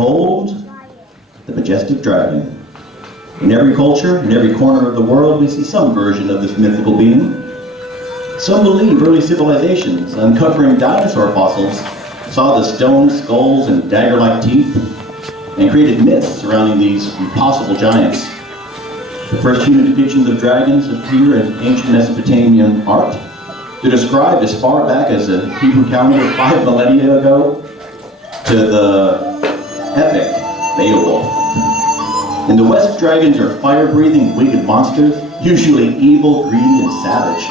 behold, the majestic dragon. In every culture, in every corner of the world, we see some version of this mythical being. Some believe early civilizations, uncovering dinosaur fossils, saw the stone skulls and dagger-like teeth, and created myths surrounding these impossible giants. The first human depictions of dragons appear in ancient Mesopotamian art. They're described as far back as the Hebrew calendar 5 millennia ago to the epic Beowulf. In the West, dragons are fire-breathing, winged monsters, usually evil, greedy, and savage.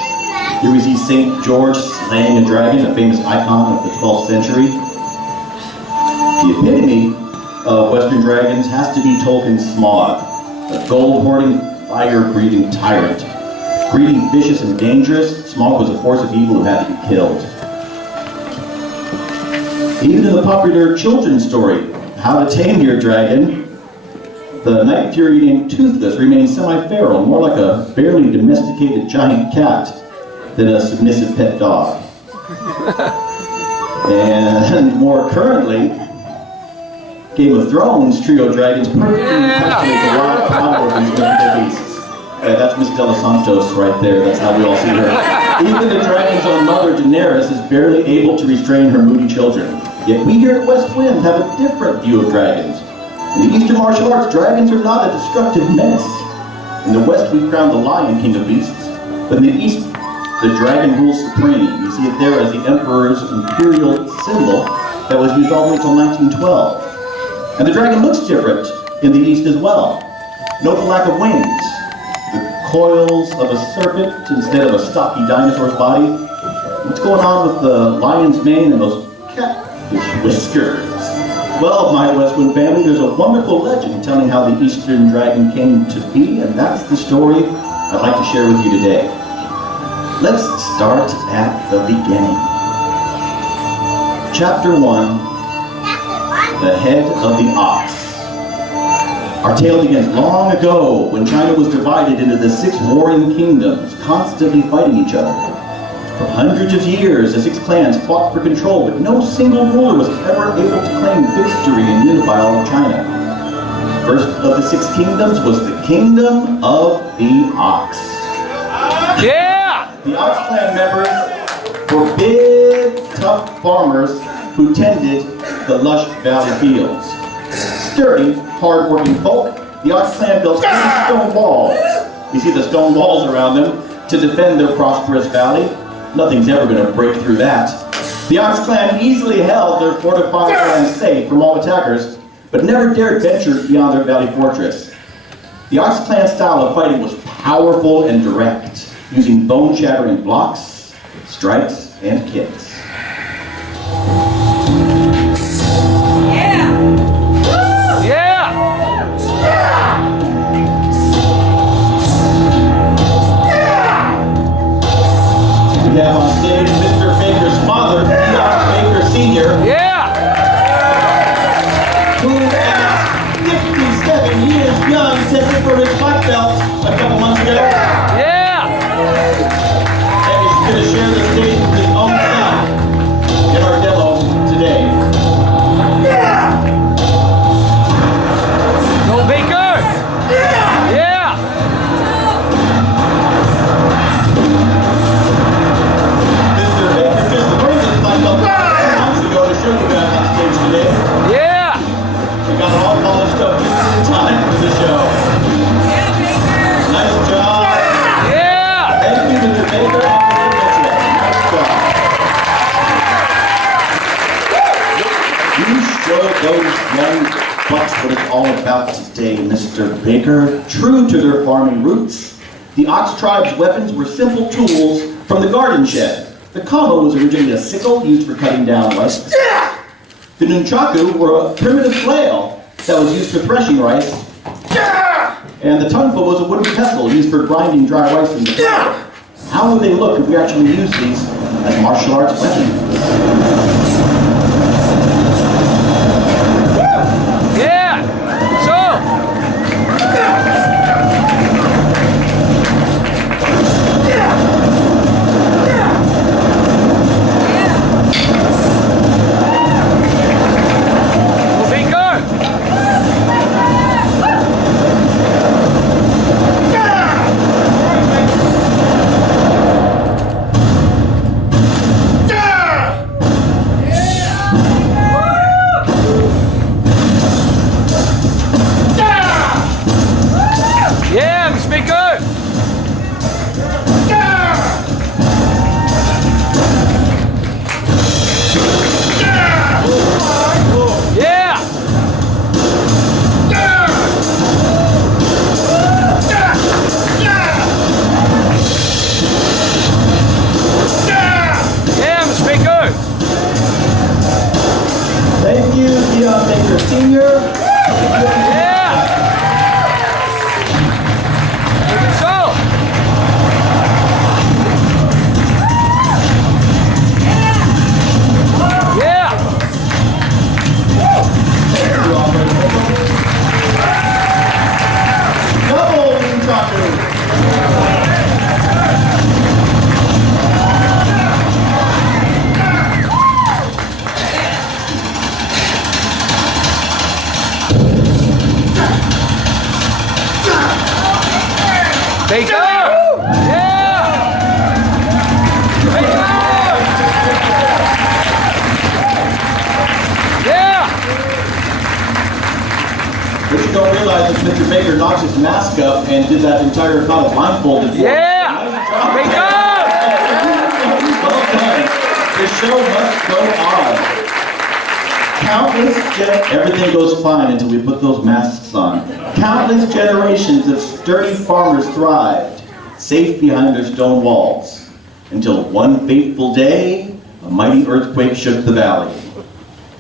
Here we see St. George slaying a dragon, a famous icon of the 12th century. The epitome of Western dragons has to be Tolkien's Smaug, a gold-hoarding, fire-breathing tyrant. Greedy, vicious, and dangerous, Smaug was a force of evil who had to be killed. Even in the popular children's story, How to Tame Your Dragon, the night fury named Toothless remains semi-feral, more like a barely domesticated giant cat than a submissive pet dog. And more currently, Game of Thrones trio dragons perfectly encapsulate the wild power of these mythical beasts. That's Miss De Los Santos right there, that's how we all see her. Even the dragon's own mother, Daenerys, is barely able to restrain her moody children. Yet we here at West Wind have a different view of dragons. In the Eastern martial arts, dragons are not a destructive menace. In the West, we crown the lion king of beasts, but in the East, the dragon rules supreme. You see it there as the emperor's imperial symbol that was used all the way until 1912. And the dragon looks different in the East as well. Note the lack of wings, the coils of a serpent instead of a stocky dinosaur's body. What's going on with the lion's mane and those catfish whiskers? Well, my Westwood family, there's a wonderful legend telling how the Eastern dragon came to be, and that's the story I'd like to share with you today. Let's start at the beginning. Chapter 1, The Head of the Ox. Our tale begins long ago when China was divided into the 6 warring kingdoms, constantly fighting each other. For hundreds of years, the 6 clans fought for control, but no single ruler was ever able to claim victory and unify all of China. First of the 6 kingdoms was the Kingdom of the Ox. Yeah! The Ox clan members were big, tough farmers who tended the lush valley fields. Sturdy, hard-working folk, the Ox clan built 3 stone walls. You see the stone walls around them to defend their prosperous valley. Nothing's ever going to break through that. The Ox clan easily held their fortified land safe from all attackers, but never dared venture beyond their valley fortress. The Ox clan style of fighting was powerful and direct, using bone-shattering blocks, strikes, and kicks. We have on stage Mr. Baker's father, Baker Sr. Yeah! Who at 57 years young sent for his black belt a couple months ago. Yeah! And he's going to share the stage with his own son in our demo today. Go Baker! Yeah! Show you guys on stage today. Yeah! We got it all polished up just in time for the show. Yeah, Baker! Nice job. Yeah! Thank you, Mr. Baker. Nice job. You show those young bucks what it's all about today, Mr. Baker. True to their farming roots, the Ox tribe's weapons were simple tools from the garden shed. The kama was originally a sickle used for cutting down rice. The nunchaku were a primitive flail that was used for threshing rice. And the tunfa was a wooden pestle used for grinding dry rice in the flour. How would they look if we actually used these as martial arts weapons? Yeah! So! Go Baker! Baker! Yeah! Baker! Yeah! What you don't realize is Mr. Baker knocked his mask up and did that entire kind blindfolded. Yeah! Baker! Well done. The show must go on. Everything goes fine until we put those masks on. Countless generations of sturdy farmers thrived, safe behind their stone walls, until one fateful day, a mighty earthquake shook the valley.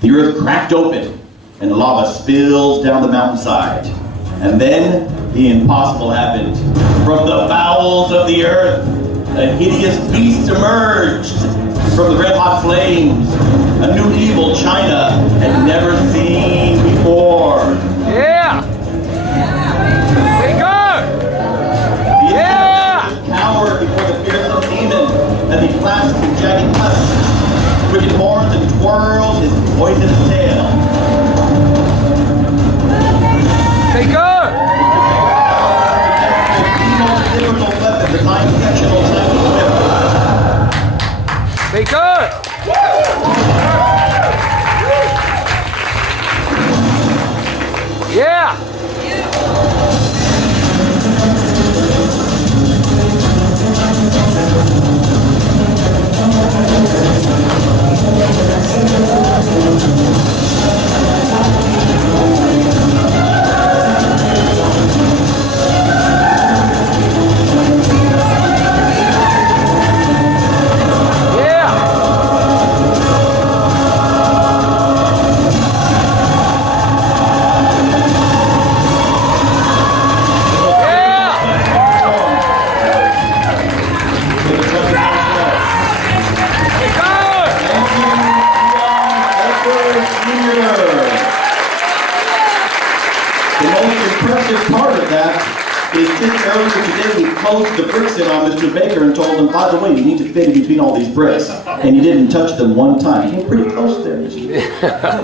The earth cracked open, and lava spilled down the mountainside. And then, the impossible happened. From the bowels of the earth, a hideous beast emerged. From the red-hot flames, a new evil China had never seen before. Yeah! Baker! Yeah! The cowered before the fearsome demon, and he flashed with jagged tusks, wicked horns, and twirled his poisonous tail. Baker! The most difficult weapon, the nine-sectional Chinese whip. Baker! Yeah! Part of that is just earlier today we closed the bricks in on Mr. Baker and told him, by the way, you need to fit in between all these bricks. And he didn't touch them one time. He came pretty close there, Mr. Baker.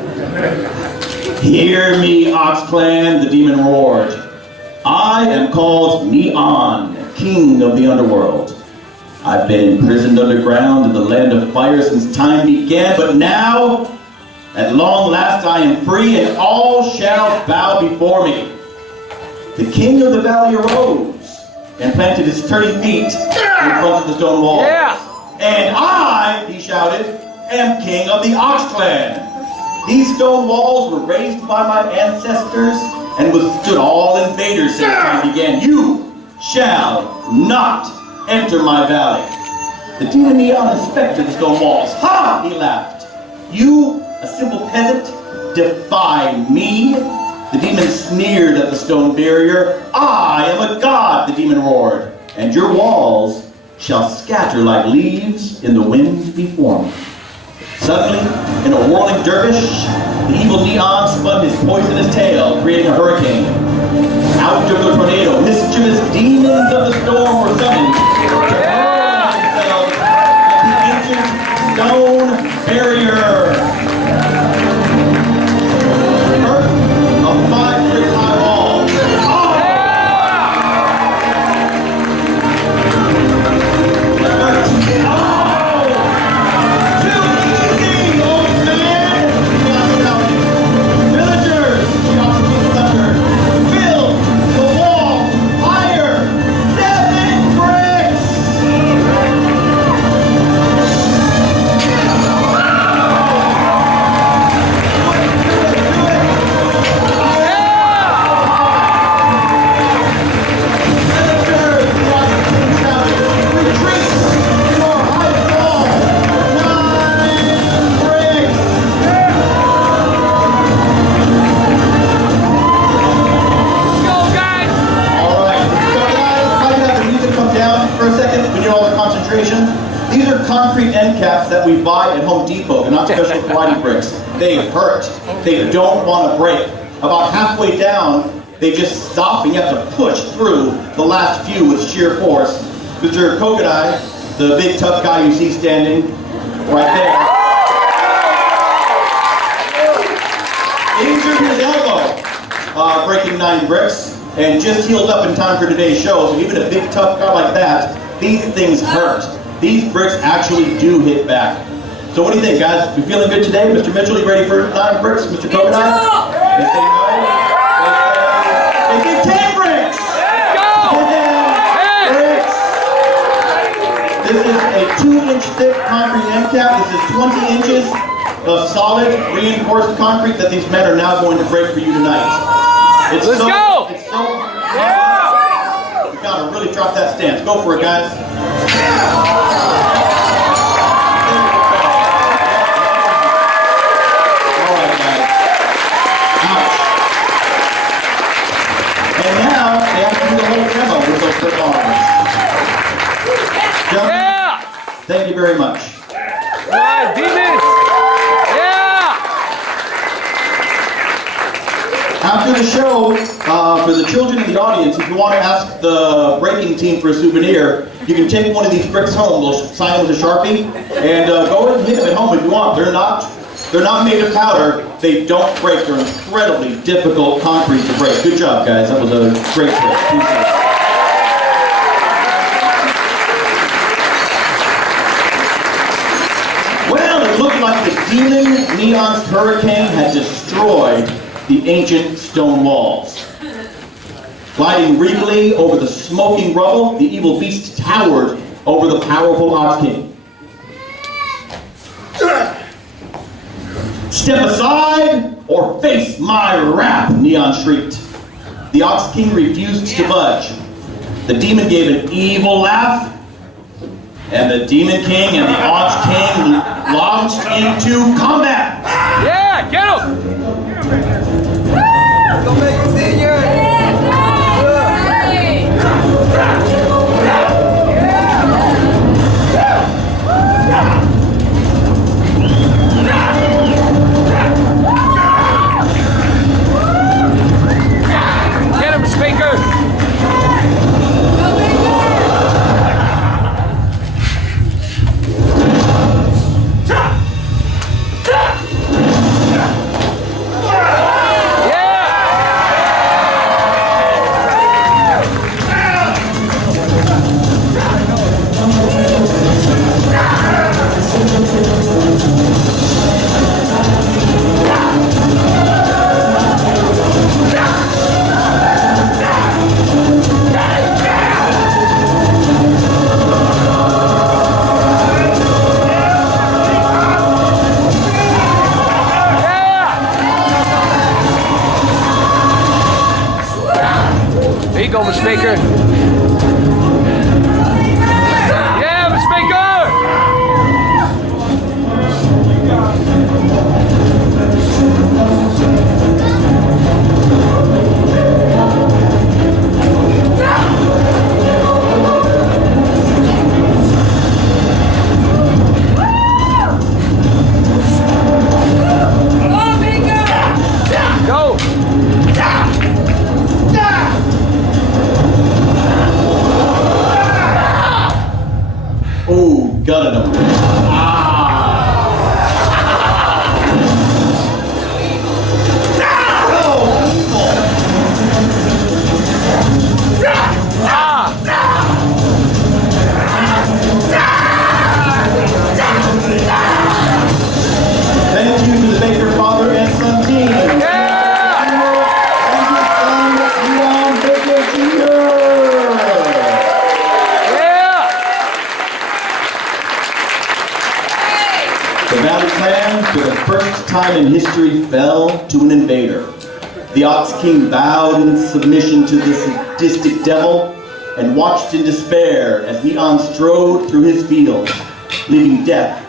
Hear me, Ox Clan, the demon roared. I am called Neon, king of the underworld. I've been imprisoned underground in the land of fire since time began, but now, at long last, I am free and all shall bow before me. The king of the valley arose and planted his sturdy feet in front of the stone wall. Yeah. And I, he shouted, am king of the Ox Clan. These stone walls were raised by my ancestors and withstood all invaders since time began. You shall not enter my valley. The demon Neon inspected the stone walls. Ha! He laughed. You, a simple peasant, defy me? The demon sneered at the stone barrier. I am a god, the demon roared, and your walls shall scatter like leaves in the wind before me. Suddenly, in a whirling dervish, the evil Neon spun his poisonous tail, creating a hurricane. Out of the tornado, mischievous demons of the storm were summoned to hurl themselves at the ancient stone barrier. These are concrete end caps that we buy at Home Depot. They're not special quality bricks. They hurt. They don't want to break. About halfway down, they just stop and you have to push through the last few with sheer force. Mr. Kokodai, the big tough guy you see standing right there, injured his elbow breaking 9 bricks. and just healed up in time for today's show. So even a big tough guy like that, these things hurt. These bricks actually do hit back. So what do you think, guys? You feeling good today? Mr. Mitchell, you ready for 9 bricks? Mr. Coconut? They say no? They say 10 bricks! Let's go! 10 bricks! This is a 2-inch thick concrete end cap. This is 20 inches of solid, reinforced concrete that these men are now going to break for you tonight. Let's go! It's so... Yeah! You gotta really drop that stance. Go for it, guys. And now they have to do the whole demo with those quick arms. Gentlemen, Yeah! thank you very much. Right, demons! Yeah! After the show, for the children in the audience, if you want to ask the breaking team for a souvenir, you can take one of these bricks home. They'll sign it with a Sharpie, and go ahead and hit them at home if you want. They're not made of powder. They don't break. They're incredibly difficult concrete to break. Good job, guys. That was a great trick. Well, it looked like the demon Neon's hurricane had destroyed the ancient stone walls. Gliding regally over the smoking rubble, the evil beast towered over the powerful Ox King. Step aside or face my wrath, Neon shrieked. The Ox King refused to budge. The demon gave an evil laugh, and the Demon King and the Ox King launched into combat. Yeah, get him! Don't make it senior. Get him, Speaker! There you go, Mr. Baker. Yeah, Mr. Baker! Go! Oh, gutted him. Thank you to the Baker father and son team. Yeah! And his son, Leon Baker Jr. Yeah! The Valley clan, for the first time in history, fell to an invader. The Ox King bowed in submission to the sadistic devil and watched in despair as Neon strode through his fields, leaving death,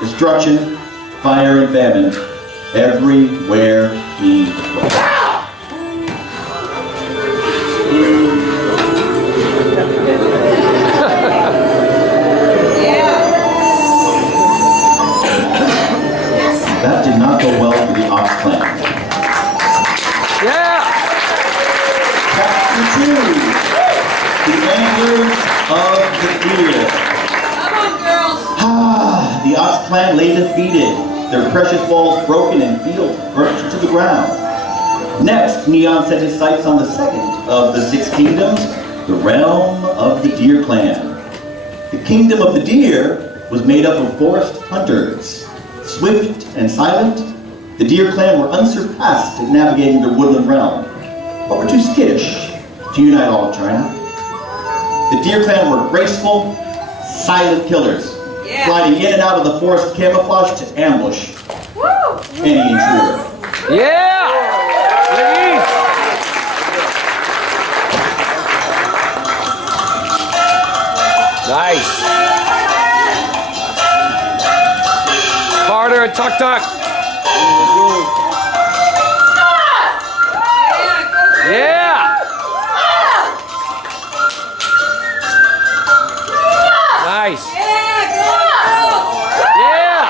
destruction, fire, and famine everywhere he went. That did not go well for the Ox clan. Yeah! Chapter 2, The Antlers of the Deer. Come on, girls. The Ox clan lay defeated, their precious walls broken and fields burnt to the ground. Next, Neon set his sights on the second of the 6 kingdoms, the realm of the Deer Clan. The kingdom of the deer was made up of forest hunters. Swift and silent, the Deer Clan were unsurpassed at navigating their woodland realm, but were too skittish to unite all of China. The Deer Clan were graceful, silent killers, gliding in and out of the forest camouflage to ambush any intruder. Yeah! Ladies! Nice. Carter and Tuck Tuck. Yeah! Nice. Yeah!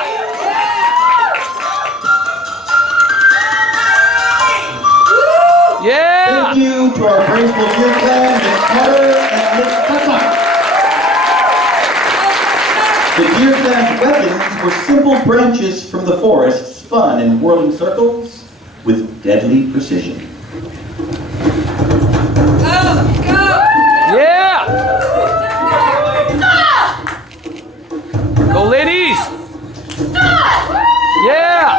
Yeah! Thank you to our graceful Deer Clan, Miss Carter and Miss Tuck. The Deer Clan's weapons were simple branches from the forest spun in whirling circles with deadly precision. Yeah! Go ladies! Yeah!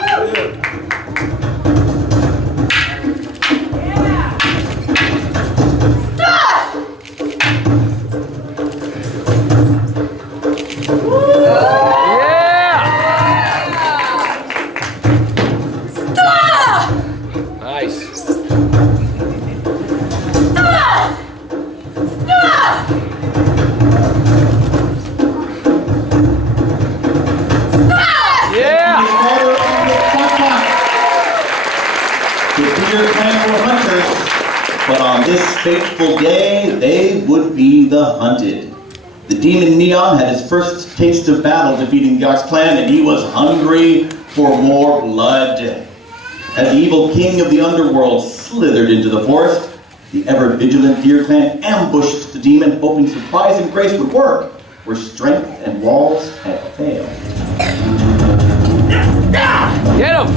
Nice. Yeah! Miss Carter and Miss Tuck. The Deer Clan were hunters, but on this fateful day, they would be the hunted. The demon Neon had his first taste of battle defeating the Ox Clan, and he was hungry for more blood. As the evil king of the underworld slithered into the forest, the ever-vigilant Deer Clan ambushed the demon, hoping surprise and grace would work, where strength and walls had failed. Get him!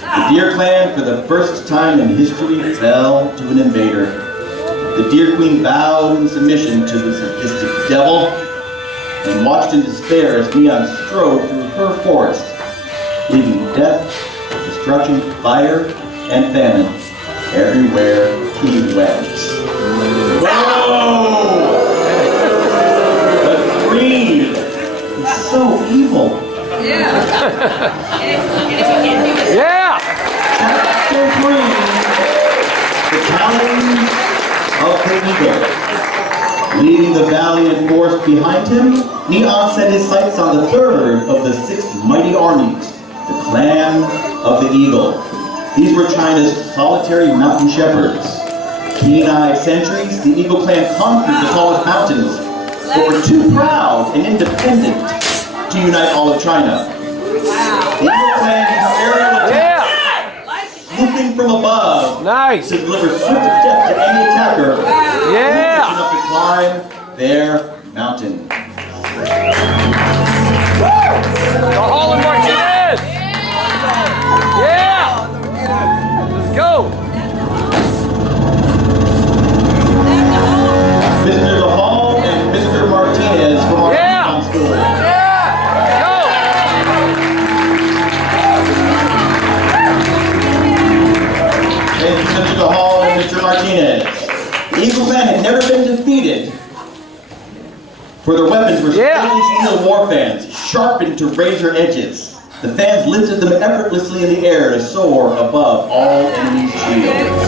The Deer Clan, for the first time in history, fell to an invader. The Deer Queen bowed in submission to the sadistic devil and watched in despair as Neon strode through her forest, leaving death, destruction, fire, and famine everywhere he went. Whoa! The greed is so evil. Yeah! Chapter 3, The Talons of the Eagle. Leaving the valiant force behind him, Neon set his sights on the third of the 6 mighty armies, the Clan of the Eagle. These were China's solitary mountain shepherds. Keen-eyed sentries, the Eagle Clan conquered the tallest mountains, but were too proud and independent to unite all of China. The Eagle Clan used aerial attack, swooping from above, Nice! to deliver swift death to any attacker Yeah! enough to climb their mountain. The Holland Martinez! Yeah! Let's go! Eagle Clan had never been defeated, for their weapons were stainless steel war fans, sharpened to razor edges. The fans lifted them effortlessly in the air to soar above all enemies' shields.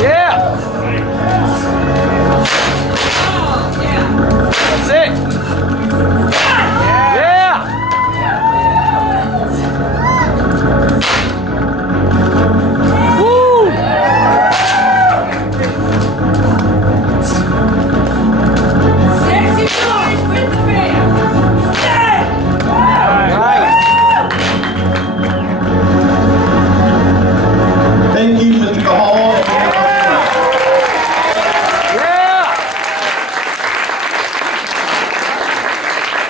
Yeah. That's it. Yeah. Woo. Sexy boys with the fam. Nice. Thank you, Mr. Hall. Yeah.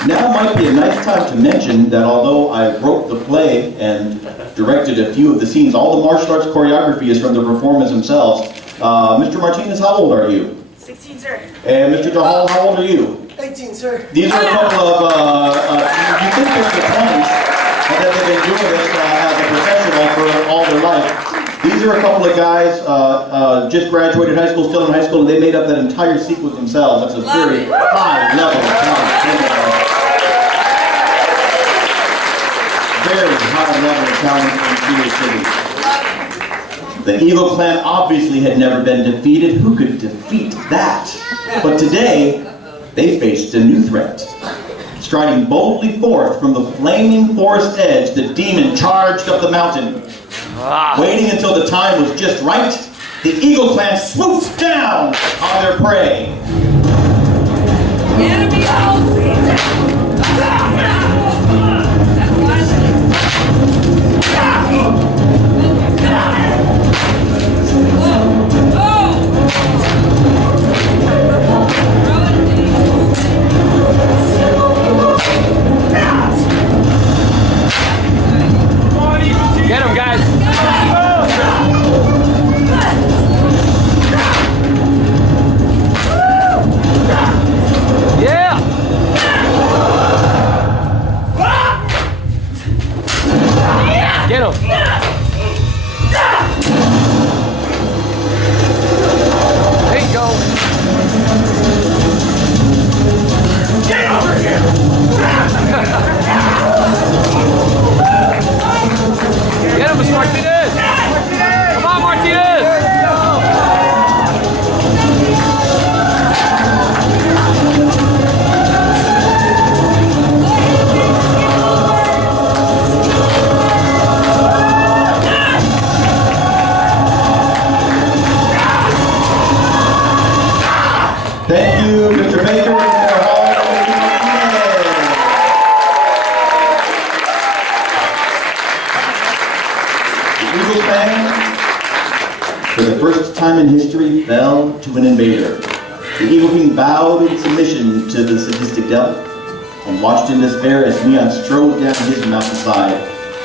Now might be a nice time to mention that although I wrote the play and directed a few of the scenes, all the martial arts choreography is from the performers themselves. Mr. Martinez, how old are you? 16, sir. And Mr. DeHall, how old are you? 18, sir. These are a couple of, you think they're in the 20s, and that they've been doing this as a professional for all their life. These are a couple of guys, just graduated high school, still in high school, and they made up that entire sequence themselves. That's a very high level of talent. Very high level of talent in Studio City. The Eagle Clan obviously had never been defeated. Who could defeat that? But today, they faced a new threat. Striding boldly forth from the flaming forest edge, the demon charged up the mountain. Waiting until the time was just right, the Eagle Clan swooped down on their prey. Enemy out. Get him, guys. Yeah. Get him. There you go. Get over here! Get him, Mr. Martinez. Come on, Martinez. Thank you, Mr. Baker, Mr. Hall, and Mr. Martinez. The Eagle Clan, for the first time in history, fell to an invader. The Eagle King bowed in submission to the sadistic devil and watched in despair as Neon strode down his mountainside,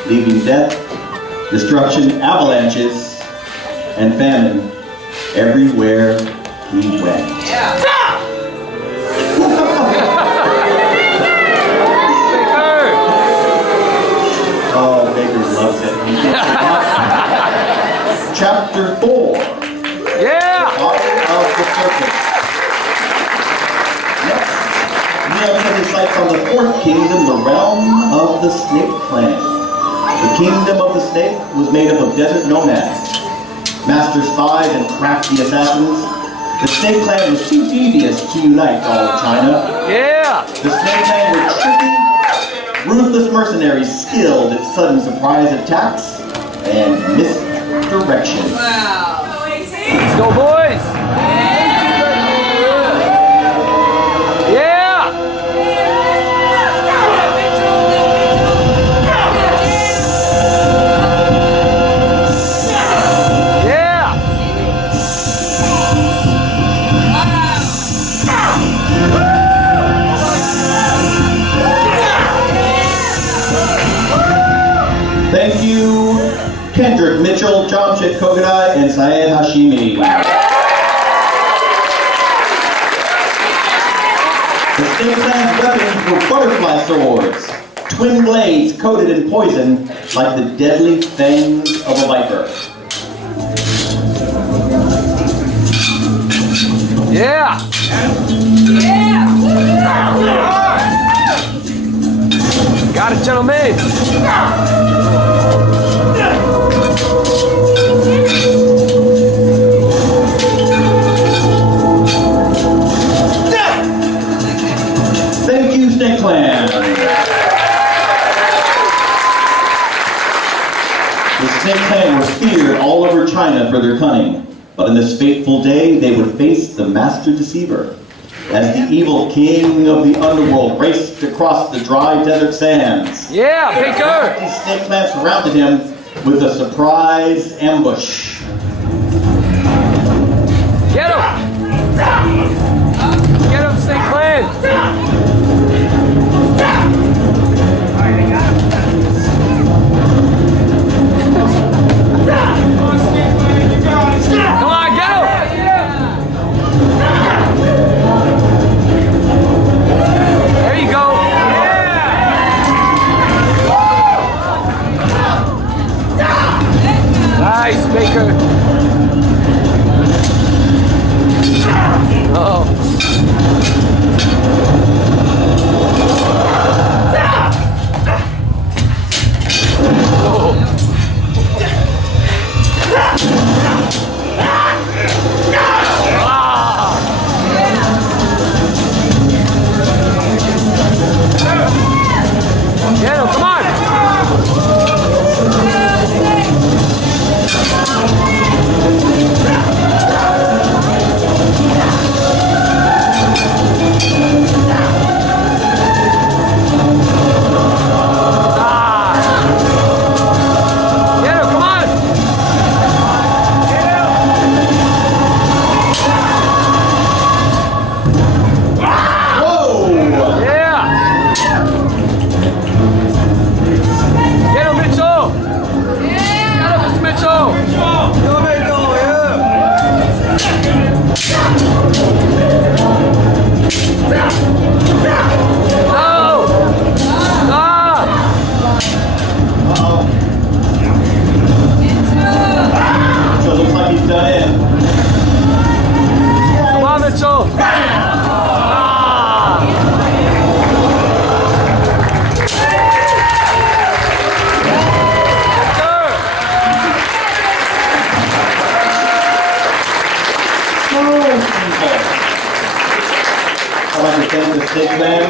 leaving death, destruction, avalanches, and famine everywhere he went. Oh, Baker loves it. Chapter 4. Yeah. Art of the Serpent. Next, Neon set his sights on the fourth kingdom, the realm of the Snake Clan. The kingdom of the Snake was made up of desert nomads, master spies, and crafty assassins. The Snake Clan was too devious to unite all of China. Yeah. The Snake Clan were tricky, ruthless mercenaries skilled at sudden surprise attacks and misdirection. Let's go, boys. Yeah. Yeah. Thank you, Kendrick Mitchell, Jamshid Kogadai, and Syed Hashimi. The Snake Clan's weapons were butterfly swords, twin blades coated in poison like the deadly fangs of a viper. Yeah. Got it, gentlemen. Thank you, Snake Clan. The Snake Clan were feared all over China for their cunning, but in this fateful day, they would face the Master Deceiver, as the evil king of the underworld raced across the dry desert sands. Yeah, Baker. The Snake Clan surrounded him with a surprise ambush. Get him. Get him, Snake Clan. Come on, get him. There you go. Nice, Baker. Oh. Get him, come on! Get him, come on! Whoa! Yeah! Get him, Mitchell! Get him, Mr. Mitchell! No! Stop! So it looks like he's done in. Come on, Mitchell! I'd like to thank the Snake Clan.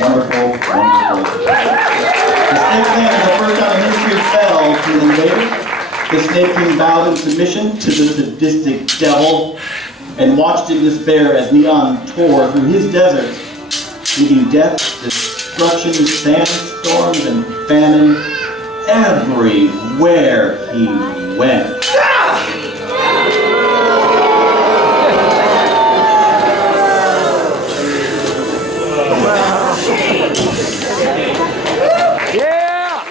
Wonderful, wonderful. The Snake Clan, for the first time in history, fell to an invader. The Snake King bowed in submission to the sadistic devil and watched in despair as Neon tore through his desert, meeting death, destruction, sandstorms, and famine everywhere he went. Yeah!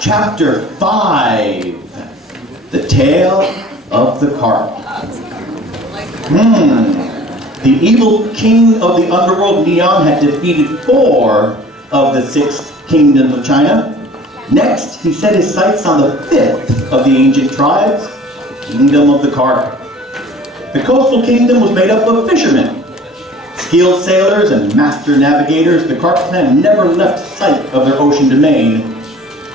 Chapter 5, The Tale of the Carp. The evil king of the underworld, Neon, had defeated 4 of the 6 kingdoms of China. Next, he set his sights on the 5th of the ancient tribes, Kingdom of the Carp. The coastal kingdom was made up of fishermen. Skilled sailors and master navigators, the Carp clan never left sight of their ocean domain,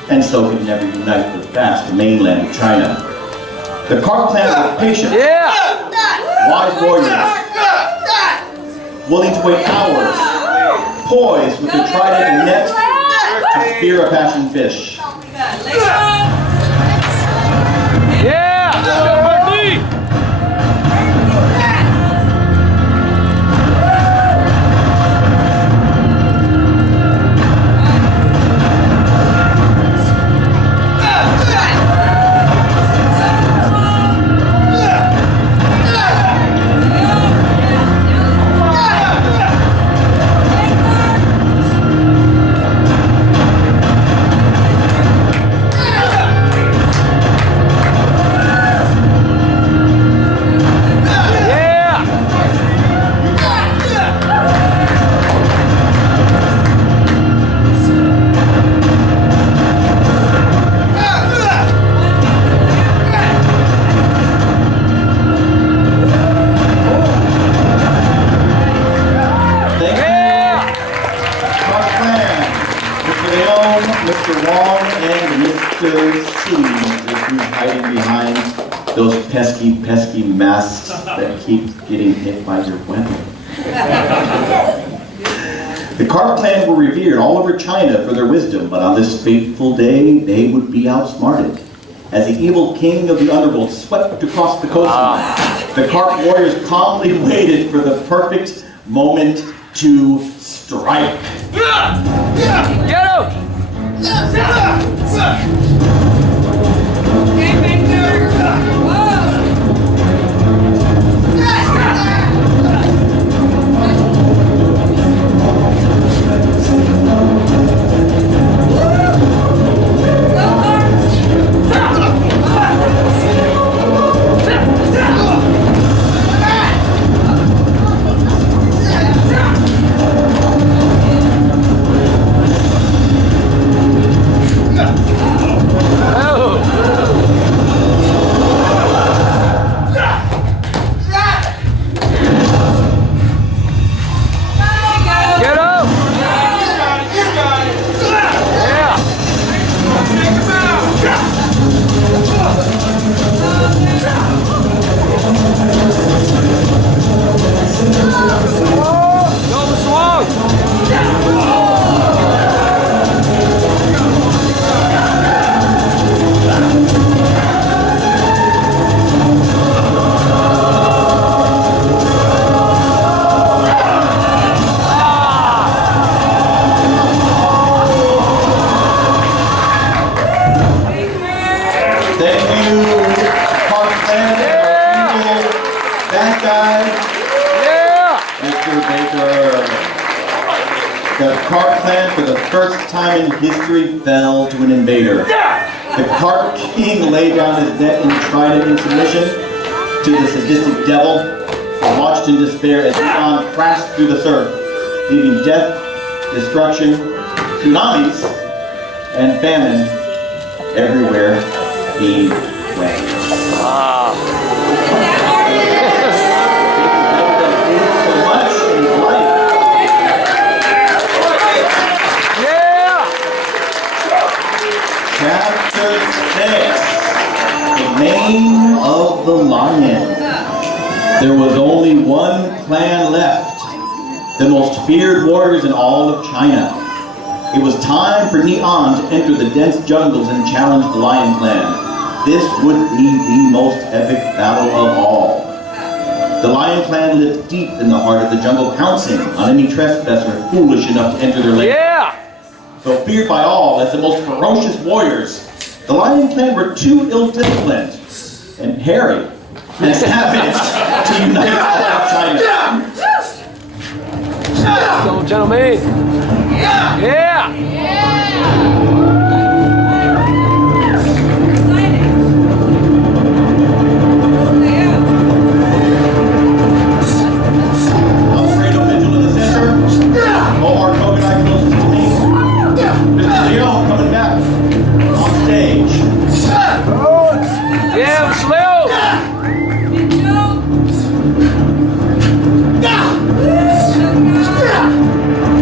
and so could never unite the vast mainland of China. The Carp clan were patient, wise warriors, willing to wait hours, poised with their trident and net to spear a passion fish. Yeah! Let's go, Berkeley! seeing is who's hiding behind those pesky, pesky masks that keep getting hit by your weapon. The Carp clan were revered all over China for their wisdom, but on this fateful day, they would be outsmarted. As the evil king of the underworld swept across the coastline, the Carp warriors calmly waited for the perfect moment to strike. Get him! The Carp clan, for the first time in history, fell to an invader. The Carp king laid down his net and trident in submission to the sadistic devil, and watched in despair as Neon crashed through the surf, leaving death, destruction, tsunamis, and famine everywhere he went. Chapter 6, The Name of the Lion. There was only one clan left, the most feared warriors in all of China. It was time for Neon to enter the dense jungles and challenge the Lion Clan. This would be the most epic battle of all. The Lion Clan lived deep in the heart of the jungle, pouncing on any trespasser foolish enough to enter their land. So feared by all as the most ferocious warriors, the Lion Clan were too ill-disciplined and hairy and savage to unite all of China. Go, gentlemen! Yeah! Alfredo Mitchell in the center. Omar Coconut closest to me. Mr. Leon coming back on stage. Yeah, Leo!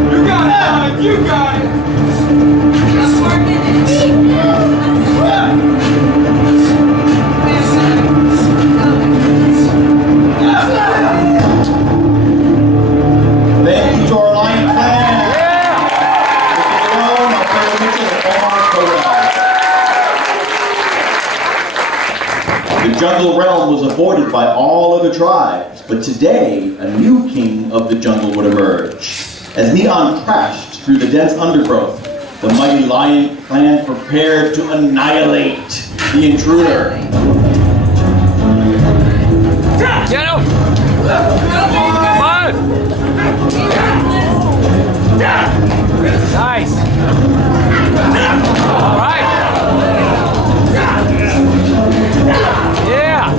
You got it, you got it. Thank you to our Lion Clan. Mr. Leon, Alfredo Mitchell, and Omar Coconut. The jungle realm was avoided by all other tribes, but today a new king of the jungle would emerge. As Neon crashed through the dense undergrowth, the mighty Lion Clan prepared to annihilate the intruder. Get him! Come on! Nice! All right! Yeah!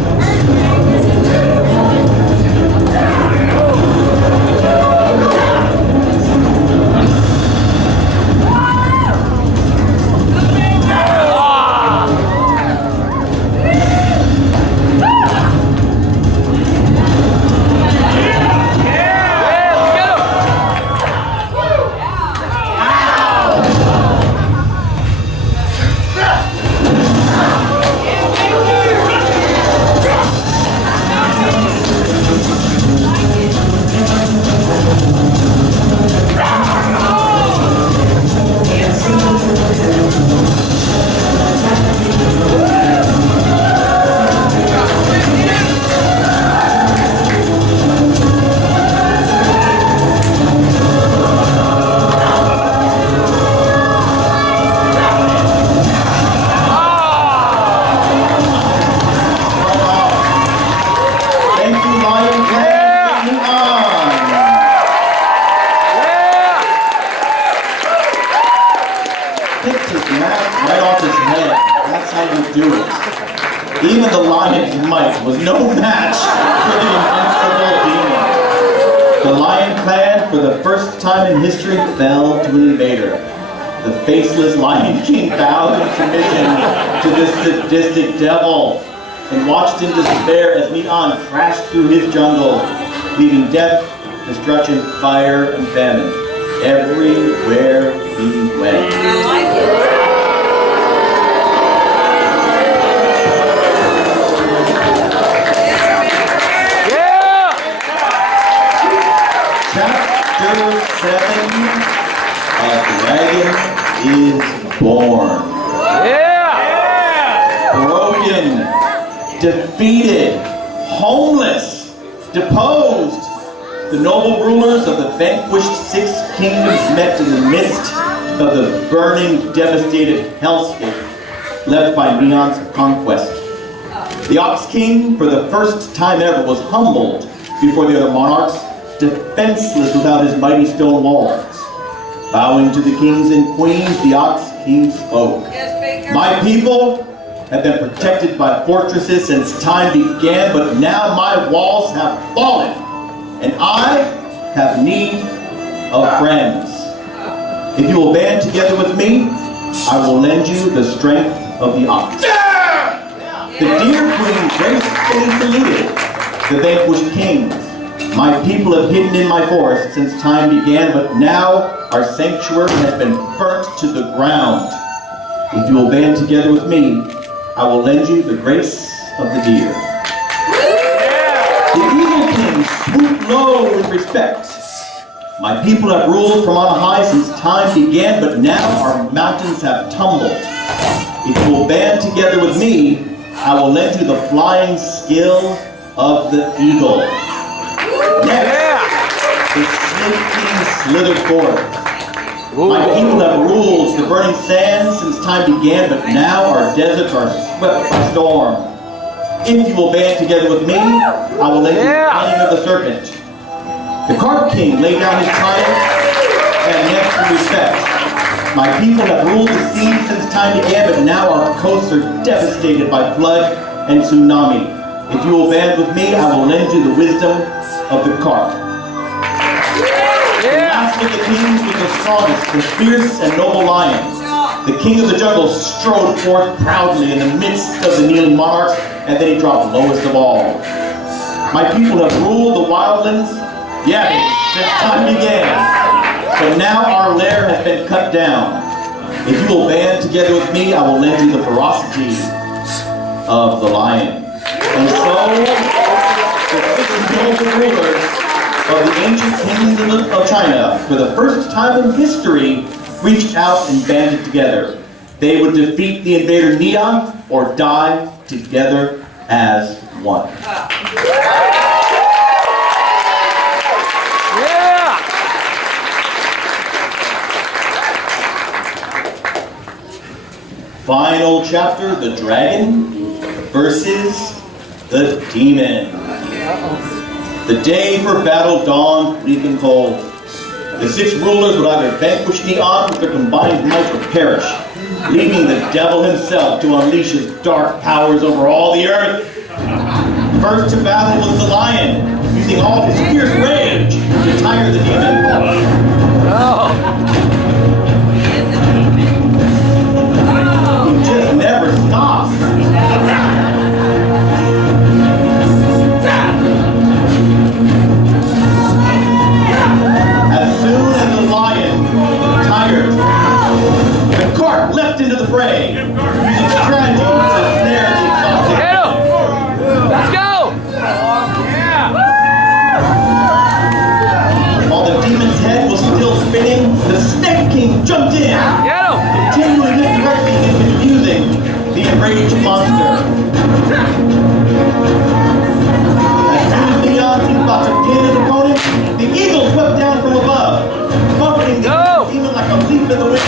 Even the lion's might was no match for the invincible demon. The lion clan, for the first time in history, fell to an invader. The faceless Lion King bowed in submission to this sadistic devil and watched in despair as Neon crashed through his jungle, leaving death, destruction, fire, and famine everywhere he went. I like it. Chapter 7, A Dragon is Born. Broken, defeated, homeless, deposed, the noble rulers of the vanquished 6 kingdoms met in the midst of the burning, devastated hellscape left by Neon's conquest. The Ox King, for the first time ever, was humbled before the other monarchs, defenseless without his mighty stone walls. Bowing to the kings and queens, the Ox King spoke. Yes, Baker. My people have been protected by fortresses since time began, but now my walls have fallen, and I have need of friends. If you will band together with me, I will lend you the strength of the ox. The deer queen gracefully saluted the vanquished kings. My people have hidden in my forest since time began, but now our sanctuary has been burnt to the ground. If you will band together with me, I will lend you the grace of the deer. The eagle king swooped low with respect. My people have ruled from on high since time began, but now our mountains have tumbled. If you will band together with me, I will lend you the flying skill of the eagle. Next, the snake king slithered forth. My people have ruled the burning sands since time began, but now our deserts are swept by storm. If you will band together with me, I will lend you the cunning of the serpent. The carp king laid down his triumph and next in respect. My people have ruled the seas since time began, but now our coasts are devastated by flood and tsunami. If you will band with me, I will lend you the wisdom of the carp. The last of the kings was the strongest, the fierce and noble lion. The king of the jungle strode forth proudly in the midst of the kneeling monarchs, and then he dropped lowest of all. My people have ruled the wildlands, since time began. But now our lair has been cut down. If you will band together with me, I will lend you the ferocity of the lion. And so, the 6 noble rulers of the ancient kingdom of China, for the first time in history, reached out and banded together. They would defeat the invader Neon or die together as one. Final chapter, the dragon versus the demon. The day for battle dawned bleak and cold. The 6 rulers would either vanquish Neon with their combined might or perish, leaving the devil himself to unleash his dark powers over all the earth. First to battle was the lion, using all his fierce rage to tire the demon. He just never stops. As soon as the lion tired, the carp leapt into the fray, using strategy to snare the exhausted. Hit him! Let's go! While the demon's head was still spinning, the Snake King jumped in, Get him! continually misdirecting and confusing the enraged monster. As soon as Neon seemed about to pin his opponent, the eagle swept down from above, buffeting the demon like a leaf in the wind.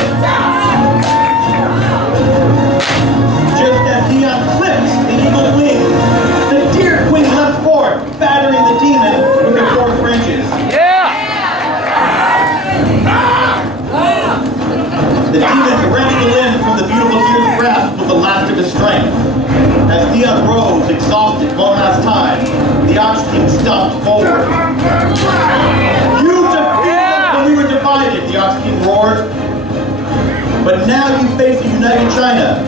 Just as Neon clipped the eagle's wings, the deer queen leapt forward, battering the demon with her 4 branches. The demon rent the limb from the beautiful deer's grasp with the last of his strength. forward. You defeated us when we were divided, the Ox King roared. But now you face a united China.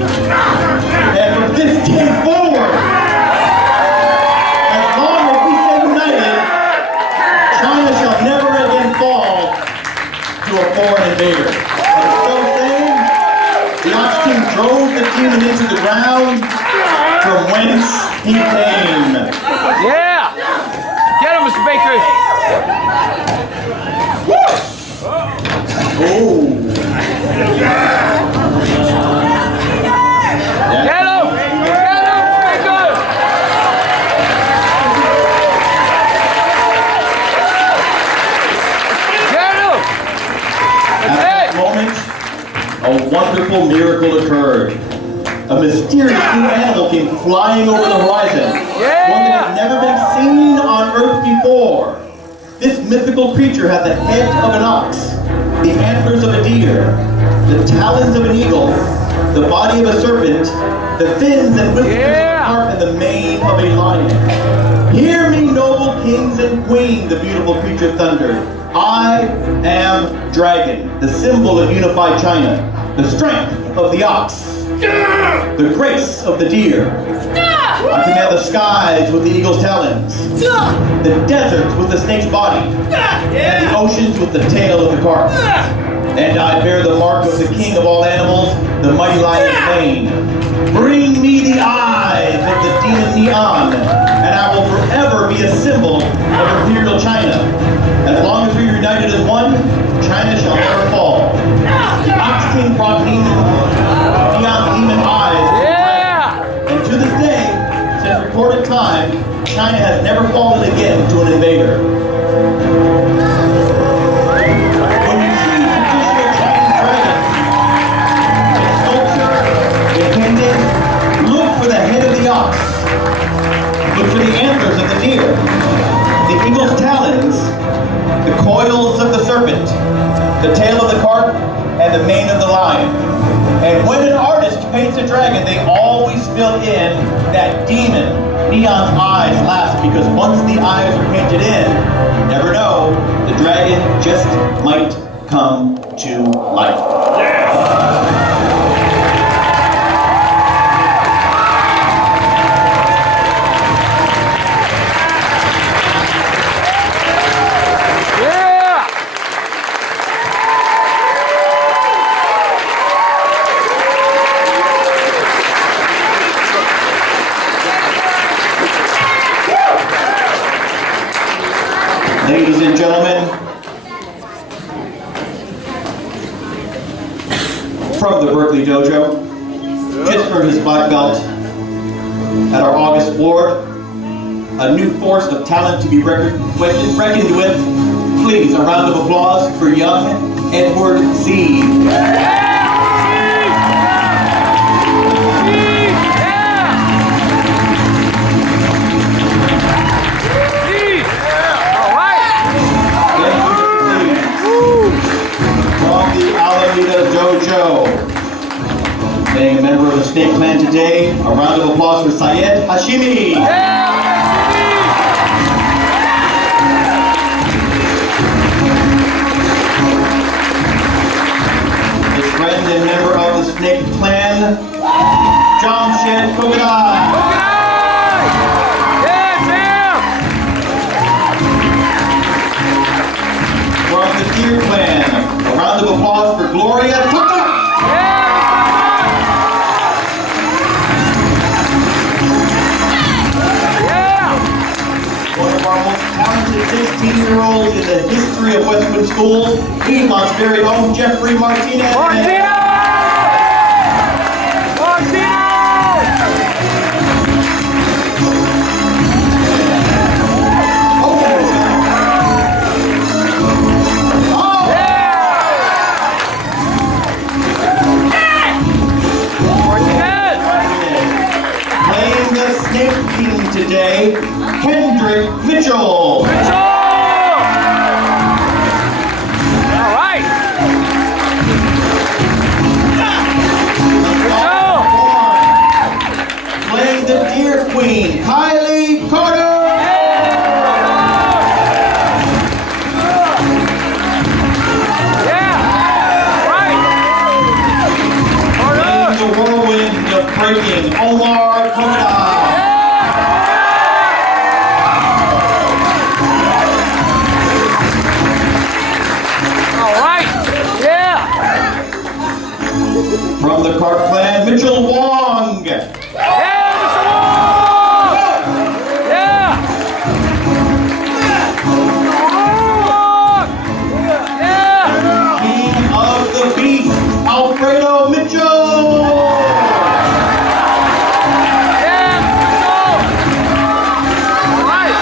And from this day forward, as long as we stay united, China shall never again fall to a foreign invader. And so saying, the Ox King drove the demon into the ground from whence he came. Yeah! Get him, Mr. Baker! Oh. Get him! Get him, Baker! Get him! At that moment, a wonderful miracle occurred. A mysterious new animal came flying over the horizon. One that had never been seen on Earth before. This mythical creature had the head of an ox, the antlers of a deer, the talons of an eagle, the body of a serpent, the fins and whiskers of a harp, and the mane of a lion. Hear me, noble kings and queens, the beautiful creature thundered. I am Dragon, the symbol of unified China, the strength of the ox, the grace of the deer. I command the skies with the eagle's talons, the deserts with the snake's body, and the oceans with the tail of the carp. And I bear the mark of the king of all animals, the mighty lion's mane. Bring me the eyes of the demon Neon, and I will forever be a symbol of imperial China. As long as we are united as one, China shall never fall. The Ox King brought Neon's demon eyes. And to this day, since recorded time, China has never fallen again to an invader. When you see traditional Chinese dragons, in sculpture, in painting, look for the head of the ox. Look for the antlers of the deer, the eagle's talons, the coils of the serpent, the tail of the carp, and the mane of the lion. And when an artist paints a dragon, they always fill in that demon Neon's eyes last, because once the eyes are painted in, you never know, the dragon just might come to life. Ladies and gentlemen, from the Berkeley Dojo, just earned his black belt at our August Ward, a new force of talent to be reckoned with. Please, a round of applause for young Edward C. Dojo. Being a member of the Snake Clan today, a round of applause for Syed Hashimi. His friend and member of the Snake Clan, Jamshed Kogadai. From the Deer Clan, a round of applause for Gloria Tucker. One of our most talented 16-year-olds in the history of Westwood Schools, Elon's very own Jeffrey Martinez. Today, Kendrick Mitchell. All right. Playing the Deer Queen, Kylie Carter. the Park Clan, Mitchell Wong. Yeah, Mr. Wong! Yeah! Yeah! King of the Beast, Alfredo Mitchell. Yeah, Mitchell! All right.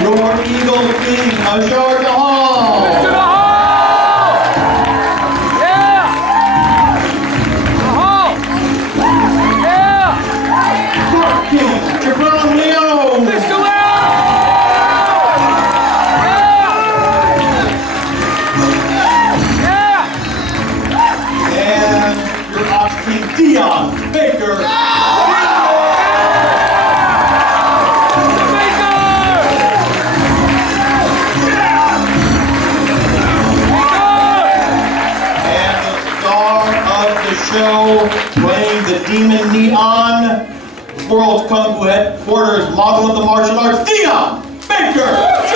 Your Eagle King, Ajor Dahal. To the hall! Yeah! The hall! Yeah! Park King, Jabron Leo. Mr. Leo! Yeah! Yeah! And your Ox King, Dion Baker. And the star of the show, playing the Demon Neon, World Kung Fu Headquarters model of the martial arts, Dion Baker.